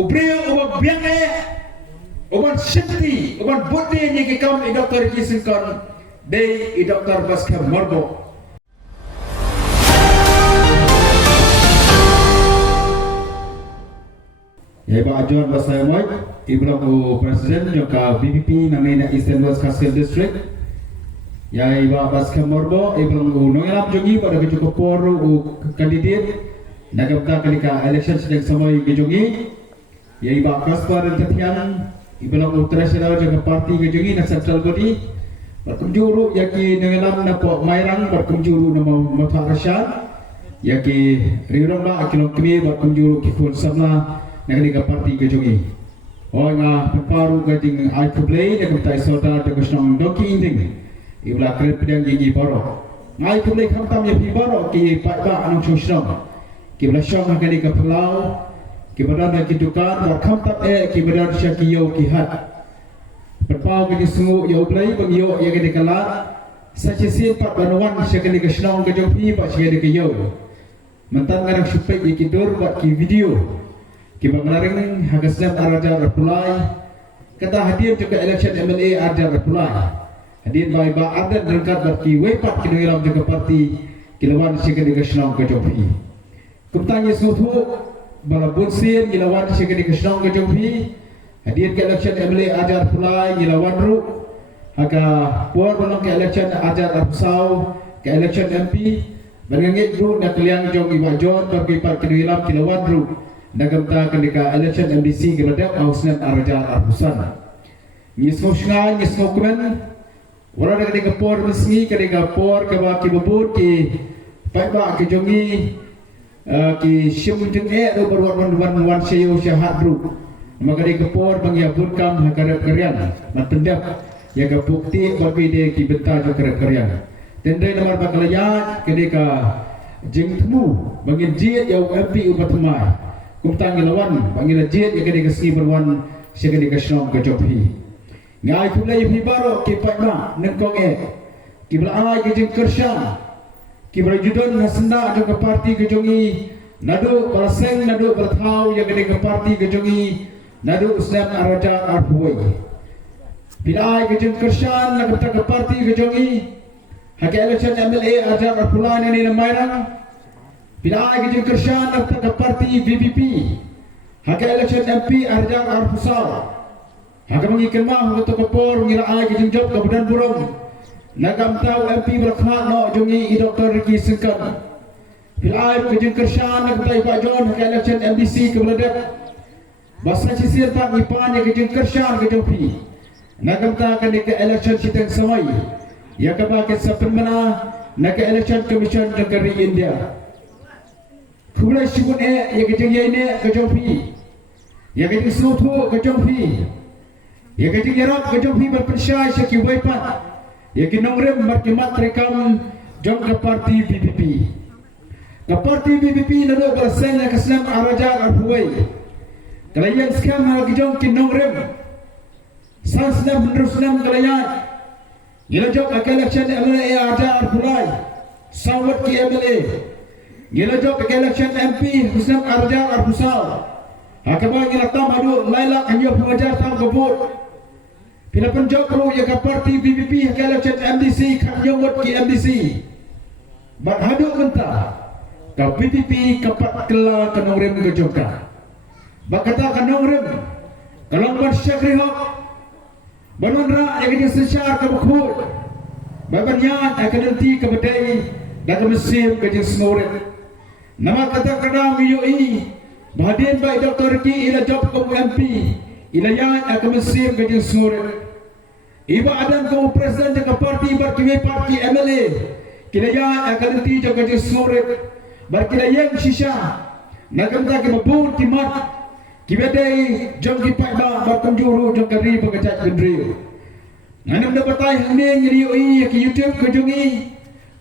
Ubrio ubat biang ubat syakti, ubat budi ni kikam Dr. Kisinkan day Dr. Baskar Morbo. Ya Pak John Basai Moy, Ibu Presiden juga BPP namanya Eastern West Kaskel District. Ya Ibu Baskar Morbo, Ibu Nongelam Jongi pada kecukup poru kandidat. Nagapta kalika election sedang samai kejongi. Ya Ibu Kaspar dan Tetian, Ibu Treasurer juga parti kejongi nak central body. Berkunjuru yaki Nongelam na po Mairang berkunjuru nama Mata Rashad. Yaki Riurang ba kilong kini berkunjuru kikun sama. Nakalika parti kejongi. Oh nga paru kajing ay kublay nagapta isolta tegusnong doki inding. Ibla kret pedang gigi poro. Ngai kublay kamtam ya piboro ki pakba anong susnong. Ki belasong nakalika pulau. Ki badan kidukan kamtam ki badan syakiyo ki hat. Perpau ki sungu ya ublay bang yo ya kalika la. Sachisin pat banuan syakalika snong kejongpi pak syakalika yo. Mentan ngarang supek ki kidur buat ki video. Kita mengaring Hagaslam Araja Rapulai kata hadir juga election MLA Araja Rapulai hadir by Ardan Rengkat berki wepat kinungilam juga parti kilawan syekh Kasnong Kejopi kumtanya suhu bala bunsin kilawan syekh Kasnong Kejopi hadir ke election MLA Araja Rapulai kilawan ru haga puar balong ke election Araja Rapsau ke election MP berangit ru nak liang jong iwajon berki part kinungilam kilawan ru nagamta kalika election MDC gradap ausnan Araja Arbusan nismo shnga nismo kumen wala kalika por mesngi kalika por kaba ki bubur ki paiba ki jongi ki shimunjung do berwan wan sayo syahat ru maka kalika por bangya burkam hakarap karyan matendap ya ka bukti berbeda ki benta jo karap karyan tendai nomor bakalayat kalika jengtemu bangin jiat ya MP ubatmai kumtang ilawan panggil jet yang kena kesini berwan sekali kesnom kejopi ngai kulai pibaro kipatna nengkong kibla ai kejeng kershan kibla judon nasenda juga parti kejongi nadu balaseng nadu bertau yang kena ke parti kejongi nadu Islam Araja Arpuai bila ai kejeng kershan nak ke parti kejongi hak election MLA Araja Arpulai ni namairang bila ai kejeng kershan nak ke parti BPP hak election MP Arjang Arfusal hak mengikan mah untuk kepor ngira ai kejeng job kemudian burung nagam tahu MP berkhak no jongi Dr. Ricky Sengkan bila ai kejeng kershan nak tai Pak John hak election MDC kemudian basa sisir Pak Ipan yang kejeng kershan kejeng pi nagam tahu kan ke election sitang samai ya kebakat sepenmana nak election commission negeri India Kulai sibun ya kejeng ini kejompi, ya kejeng suatu kejompi, ya kejeng Arab kejompi berpercaya sekian wepat, ya kejeng rem berkimat rekam jom ke parti BPP, ke parti BPP nado berasal dari Islam Araja Arpuai, kalian sekarang hal kejong kejeng rem, sansnam menerusnam kalian, gila jom akan election MLA Araja Arpuai, sawat ki MLA. Gila jawab ke election MP Hussein Arja Arbusal. Hakabah gila tam adu lailak hanya pengajar tam kebut. Bila penjawab perlu ya ke parti BPP ke election MDC kan nyomot ke MDC. Bat hadu mentah ke BPP kepat kela ke nongrem ke jongka. Bat kata ke nongrem kalau ban syakri hok banon ra yang kita sesyar ke bukhut. Babanya akan nanti ke bedai dan ke mesin ke jeng snoret. Nama kata kadang ini bahagian baik Dr. Ki ila job kamu MP ila yang akan mesim kejeng surat iba adam kamu presiden jaga parti berkiwe parti MLA kila yang akan nanti jaga kejeng surat berkila yang sisa nagam tak mabun timat kibedai jom kipai ba berkunjuru jom kari pengajak gendrio nanam dapatai hane ngiri ke YouTube kejongi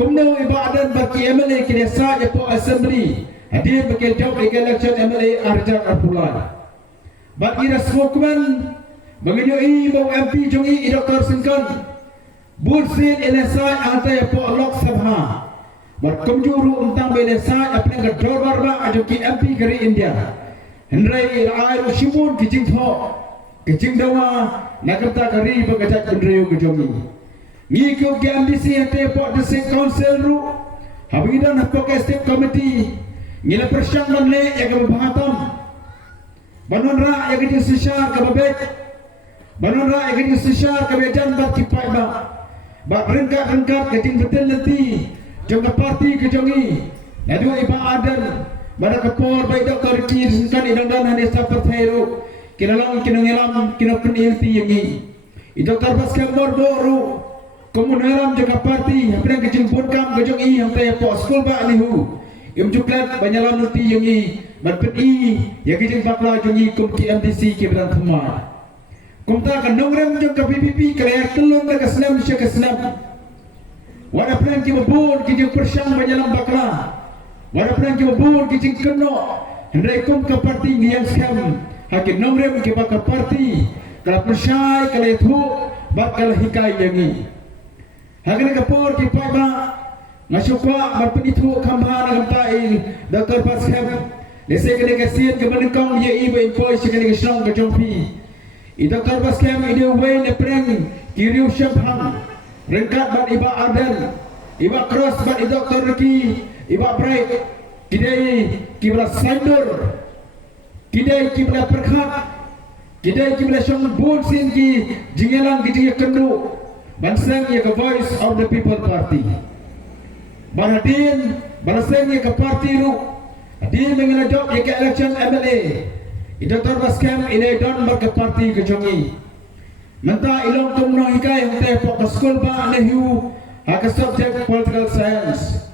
kumno ibadan bagi MLA kini saja po assembly hadir bagi jawab election MLA Arja Arpulai bagi rasmukman bagi bau MP jongi Dr. Sengkan bursin elesai antai po Lok Sabha berkunjuru untang belesai apne gador barba ajuki MP dari India Hendrai air usimun kijing tho, kijing dawa, nakata kari bagajat pendriu kejongi. Ngi kau ambisi hati pot desik council ru, habidan hapokai state committee, ngila persyang le ya ke bahatam. Banon ra ya ke sisar ke babet, banon ra ya ke sisar ke bejan bat kipai ba. Ba rengkat kijing betul nanti, jangka parti kejongi. Nadu iba adan, pada kepor baik doktor kiri singkan idang dan hanya sahabat hero, kinalang kinangilam kinapenilti yangi. Doktor Baskem boru, komuneram jangka parti, hampir kejeng purkam kejongi yang taya pos school ba nihu. Im juklat banyalam nanti yangi, berpedi ya kejeng bakla jongi kumki MDC kibran thumar. Kumta kan nongrem jangka PPP kelayak telung berkeslam syakeslam. Wada plan ki babur kejeng persyang banyalam bakla. Wada plan ki babur kejeng keno. Hendai kum ke parti yang skam. Hakin nongrem ki baka parti. Kala persyai kala itu bak kala hikai yangi. Hakin kapor ki paiba ngasukwa berpenitu kamhan ngamtai Dr. Baskem. Lese kene kasian ke menengkong ye ibe impoi sekene kesong ke jompi. Dr. Baskem ide way ne preng kiriu syamhang. Rengkat bat iba adan, iba cross bat Dr. Reki, iba break. Kidai kibla sender, kidai kibla perkhat, kidai kibla syong bun sin ki jingelang ki jinge kendu. Bansang ya ke voice of the people party. Baradin, bansang ya ke parti ru. Adin mengena job ya ke election MLA. Dr. Baskem ine don bar ke parti ke jongi. Menta ilong tumno hikai hante pok school ba nehu hak subject political science.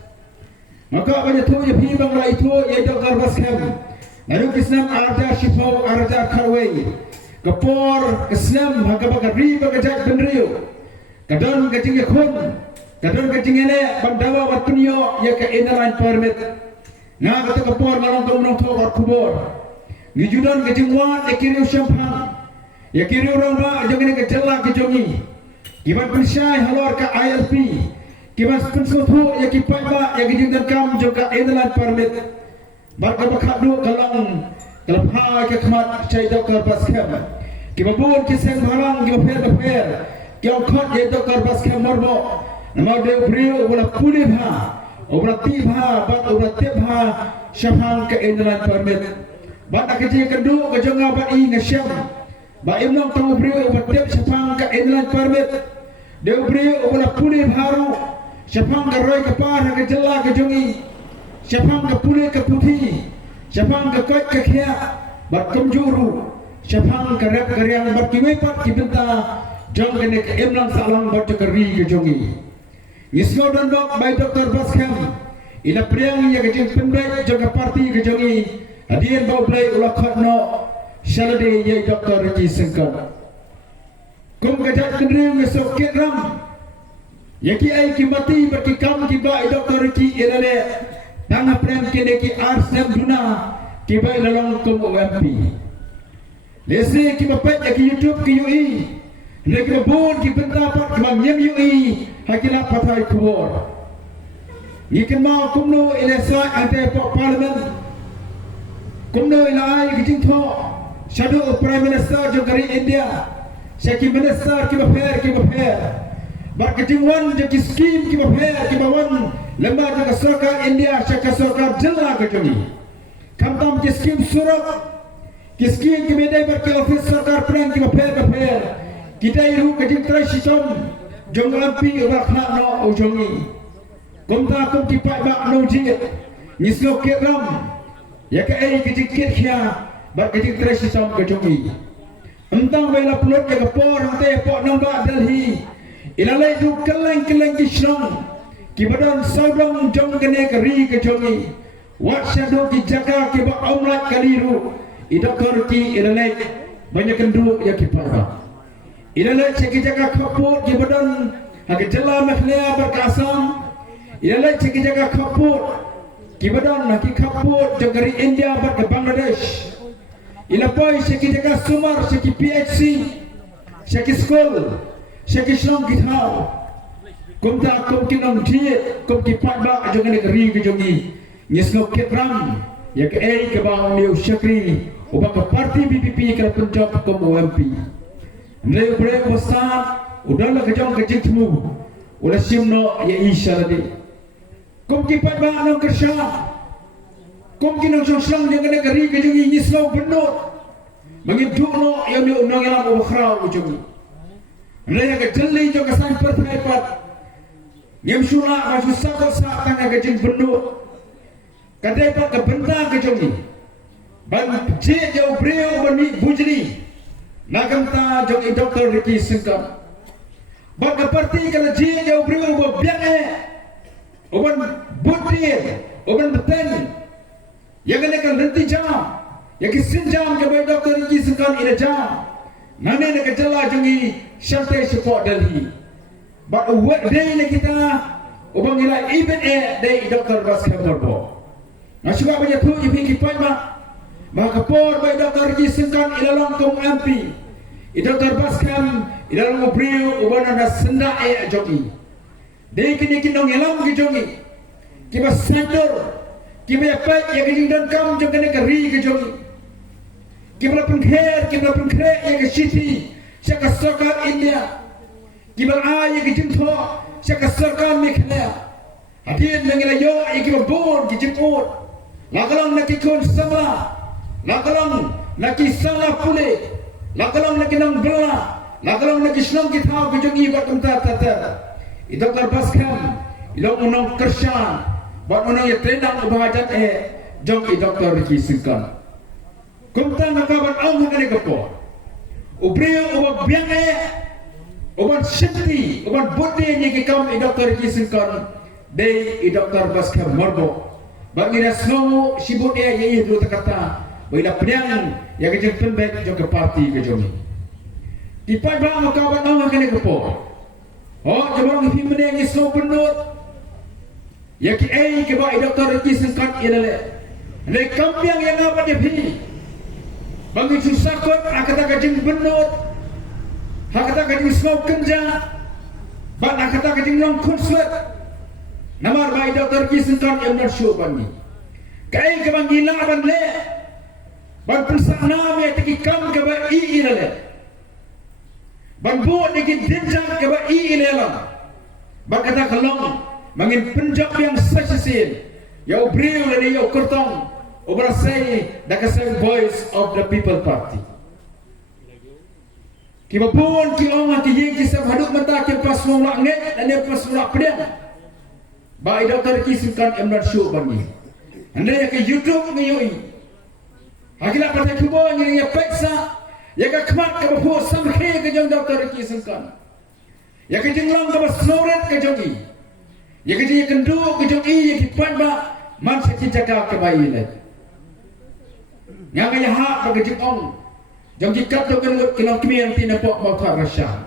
Maka banyak tu je bang la itu ye Dr. Baskem. Lalu kisam arja shifau arja kharwei. Kapor kisam hak ba ri ba gajat benriu. Kadon kajing khun. Kadon kajing ele bandawa watpunyo ye ke inline permit. Nga kata kapor ngalong tumno tho kubor. Nijudan kajing wan ekiriu syampang. Ya kiri orang ba jangan ke jela ke jongi. Kiban pensyai halor ka ILP. Kiban pensutu ya kipai ba ya kijing kam juga edalan permit. Bar ka bakhat du kalang kalapha ke khmat chai Dr. Baskem. Kibabun kiseng halang kibafer. Kiau khot ye Dr. Baskem morbo. Nama de brio wala puli bha. Obra ti bha bat obra te bha syahang ke edalan permit. Bat akiji kedu ke jonga ba i ngasyam. Ba imnong tahu brio batep sepang ka inland permit. Deu brio wala puli baru. Sepang ka roy ka par ka jela ka jongi. Sepang ka puli ka puthi. Sepang ka kot ka khia. Bat kumjuru. Sepang ka rep karyang bat kiwe pat kibenta jong kene ka imnong salang bat ka ri ka jongi. Ngisgo dan dok by Dr. Baskem. Ina priang ya ka jing pendek jong ka parti ka jongi. Adien bau play ula khotno. Shalade ye Dr. Reki Sengkar. Kum gajat kendriu ngesok kitram. Yaki ai ki mati berki kam ki ba Dr. Reki irale. Nang aprem kene ki arsam duna ki ba lalong kum UMP. Lese ki bapet yaki YouTube ki UI. Leki bon ki pendapat ki bang yem UI hakila patai kubor. Ngiken mau kumno ilesa ante pok parlimen. Kumno ilai ki jingtho. Shadow Prime Minister Jogari India, Shaki Minister ki bafer, Barkajingwan jaki scheme ki bawan, lembar jaka Sarkar India, Shaka Sarkar Jilla kajuni. Kamtam ki scheme surat, ki scheme ki bedai barki office Sarkar Prime ki bafer, kita iru kajing traisyom, jonglampi ubakhna no ujongi. Kumta kum ki pai bak no jit, nislo kiram, yaka ai kajing kit khia. Bat kejing terasi som kejongi. Entang bela pelot ke kapor hante pok nombak Delhi. Ilalai du keleng ki shrong. Ki badan saudong jong kene keri kejongi. Wat syadu ki jaga ki bak omlat kaliru. Idokor ki ilalai banyak kendu ya ki parba. Ilalai ceki jaga kapur ki badan hake jela mekhlia berkasam. Ilalai ceki jaga kapur ki badan hake kapur jogari India ber ke Bangladesh. Ilapoi seki jaga sumar seki PHC seki school seki shlong githau kumta kum kinong diet kum ki patba jangan ri ke jongi ngisno ketram ya ke ai ke bang liu syakri ubah ke parti BPP ke Punjab ke OMP. Nilai berapa besar, udahlah kejong kejing temu, udah simno ya Isya tadi. Kum kipat bang nong kerja, kum kinong song jangan negeri kejong ini selalu benar. Menghidup no yang dia undang yang mau berkerau kejong. Nilai kejeli jong kesan pertaipat, yang sulah masuk sakot saat tengah kejing benar. Kadai pak kebentar kejong ni. Ban je jauh beliau bani bujri nakam ta jong i Dr. Ricky Sengkam ban parti kala je jauh beliau bo biang oban butir oban beten yang kan nanti jam yang kisinjam ke bai Dr. Ricky Sengkam ina jam nane nak jala jong i shantai support Delhi ban what day na kita oban ila even day Dr. Baskar Morbo nasuka banyak tu ipi kipan ma maka por by Dr. Ricky Sengkam ilalong kong MP Dr. Baskam ilalong beliau ubana na senda jogi dei kini kinong ilang ki jogi kiba sentor kiba pat ya ki dan kam jong kene kari ki jogi kiba pengkher ya ki city syaka sarkar India kiba ya ki jintho syaka sarkar Meghalaya hadir mengilayo ya kiba bor ki jiput lagalang nakikon sama lakalang nakisala pule lakalang nakinang bela lakalang nakisnong kitau kejongi batum tata Dr. Baskam ilong unang kerja bat unang ya trenang bahajat jong Dr. Ricky Sengkam kumta nakaban au ngane kapo ubrio ubab biang uban shifty uban bodde ni kikam Dr. Ricky Sengkam dei Dr. Baskam Morbo bagi nasno sibut ye dulu kata bila penyang yang kejeng penbek jong ke parti kejong ni. Dipai bang kawan orang kene kepo. Oh jabang hi meneng iso penut. Ya ki ke bai Dr. Ricky Sengkam inale. Le kampiang yang apa dia pi. Bagi susah kot akata kejeng penut. Hakata kejeng slow kenja. Ban akata kejeng long konslet. Namar bai Dr. Ricky Sengkam yang nak show bani. Kai ke bang gila ban le. Ban pensana me tiki kam ke ba I ilale ban bo tiki denjang ke ba I ilalam ban kata kalong mangin Punjab yang sasasin ya ubriu le ya kurtong obrasai da kasai voice of the people party ki ba bon ki onga ki yeng ki sab haduk mata ke pas mula nget dan dia pas mula pedang ba Dr. Ricky Sengkam emnat show bani ande ke YouTube ngiyoi Hakila pada kubo ni ya peksa ya ka kmat ka bo samkhe ke jong Dr. Ricky Sengkam ya ke jenglang ka snoret ke jongi ya ke je kendu ke jongi ya ki panba man sakit jaga ke bayi le yang ya ha ke jong jongi kat do kan kinong kimian tin po mo tha rasha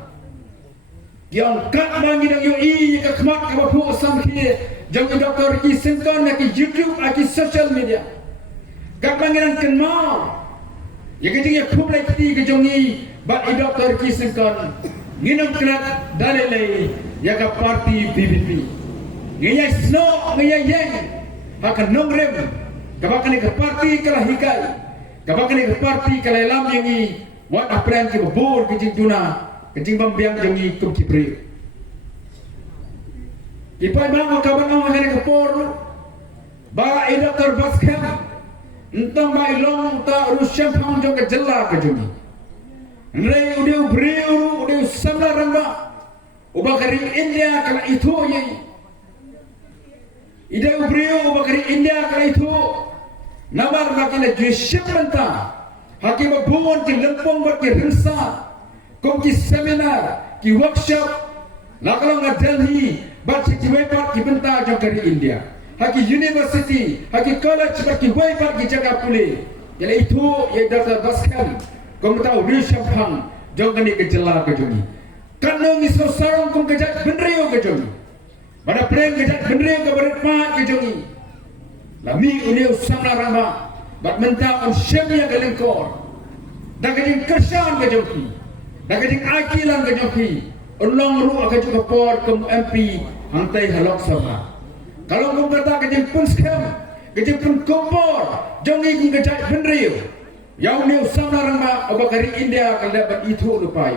yang kat bangi dang yo I ya ka kmat ka bo samkhe jong Dr. Ricky Sengkam na ki YouTube aki social media Kapangiran kenal, ya kecingnya kublai ti kejongi, bat Dr. Ricky Sengkam, nginam kerat dalilai, ya ke parti BPP, ngiyai snow, ngiyai yang, akan nongrem, kapakan ke parti kalah hikai, kapakan ke parti kalah lam yangi, wat apren ke bubur kecing tuna, kecing bambiang jongi kum kipri. Kipai bang kapan orang kena ke por, ba Dr. Baskam. Entang bai long ta rusyam phang jong ke jella ke juni nrei udeu breu udeu samla ramba ubakari India kala itu ye ideu breu ubakari India kala itu nabar makina jusyam menta hakim buon ki lempong bar ki rinsa kom ki seminar ki workshop lakalang Delhi bar ki wepat ki benta jong kari India haki university, haki college bagi waipat di jaga pulih. Ialah itu yang Dr. Baskam. Kau tahu Rusyam Phang jangan ni kejala kejuni. Kanong iso sarong kau kejat benrio kejuni. Pada prem kejat benrio ke beritmat kejuni. Lami uniu samna rama. Bat mentang on syemia kelengkor. Dan kejing kersan kejuni. Dan kejing akilan kejuni. Ulong ru akan juga por ke MP hantai halok sama. Kalau kau kata kejeng pun skam, kejeng pun kompor, jongi kau kejat benriu, Yang ni usang narama abakari India kaldapat itu lupai.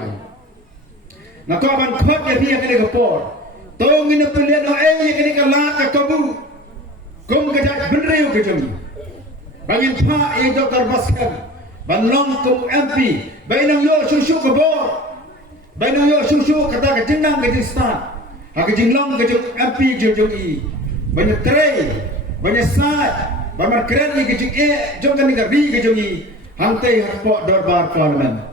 Nak kau aban khot ya dia kena kapor. Tong ini pilihan no yang kena kalat kabu. Kum kejat bendreu kejami. Bangin pa Dr. Baskar. Banlong kum MP. Bainang yo susu kabor. Bainang yo susu kata kejenang kejistan. Hak kejinglong kejung MP kejung i. Banyak tray, banyak sat, banyak keren ni kejung jom kan ni kari kejung i. Hantai harpok darbar parlimen.